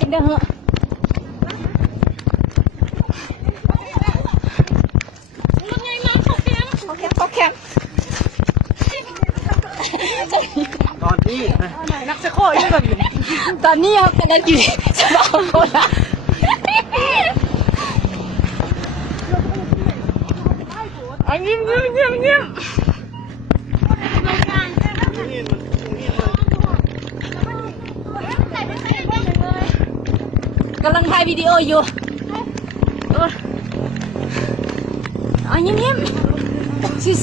จังเด้อเหอะเขาแคมตอนนี้นักสะโคกอยู่แบบตอนนี้เขากำลังอยู่สมองคนละยิ้มกำลังถ่ายวิดีโออยู่ยิ้ม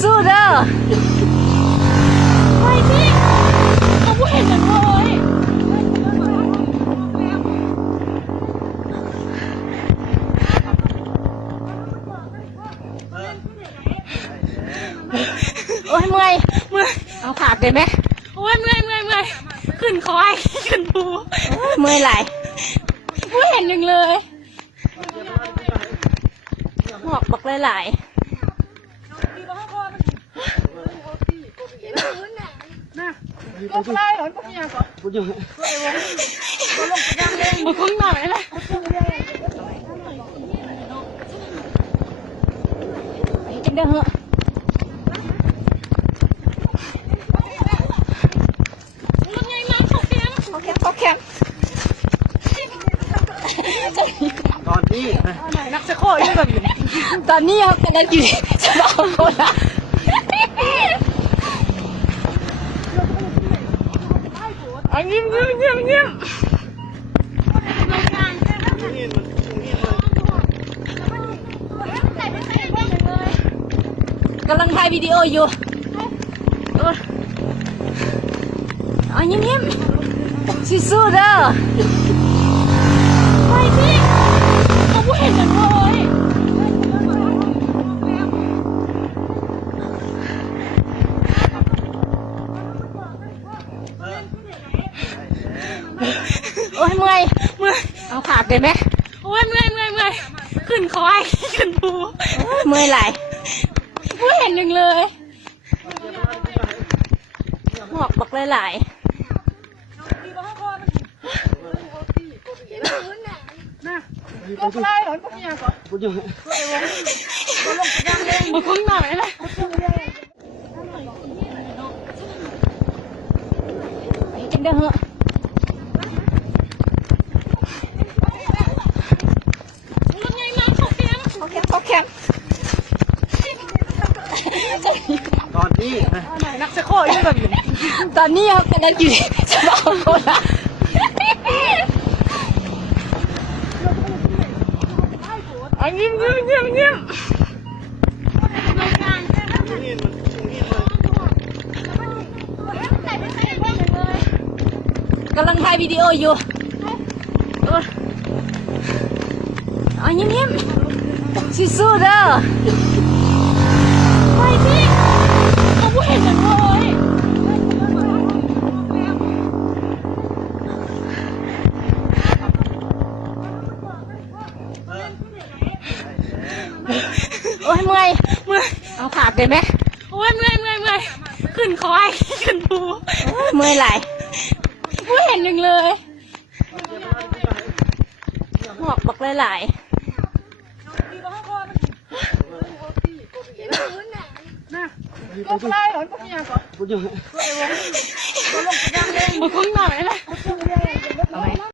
สู้ๆเด้อไปสิเขาไม่เห็นมันเลยโอ้ยเมื่อยเอาผากได้ไหมโอ้ยเมื่อยขึ้นคอยขึ้นภู เมื่อยไหล ไม่เห็นหนึ่งเลย หอกบักหลายก็ไล่หรอพวกนี้ก่อน พูดอยู่ มาคุ้งหน่อยเลย จังเด้อเหอะเขาแคม ตอนนี้นักสะโคกอยู่แบบตอนนี้เขากำลังอยู่สมองคนละยิ้มกำลังถ่ายวิดีโออยู่ยิ้มสู้ๆเด้อไปสิเขาไม่เห็นมันเลยโอ้ยเมื่อยเอาผากได้ไหม โอ้ยเมื่อยขึ้นคอยขึ้นภู เมื่อยไหล ไม่เห็นหนึ่งเลย หอกบักหลายก็ไล่หรอพวกนี้ก่อน พูดอยู่ มาคุ้งหน่อยเลย จังเด้อเหอะเขาแคม ตอนนี้นักสะโคกอยู่แบบตอนนี้เขากำลังอยู่สมองคนละยิ้มกำลังถ่ายวิดีโออยู่ยิ้มสู้ๆเด้อไปสิเขาไม่เห็นมันเลยโอ้ยเมื่อยเอาผากได้ไหม โอ้ยเมื่อยขึ้นคอยขึ้นภู เมื่อยไหล ไม่เห็นหนึ่งเลย หอกบักหลายก็ไล่หรอพวกนี้ก่อน พูดอยู่ มาคุ้งหน่อย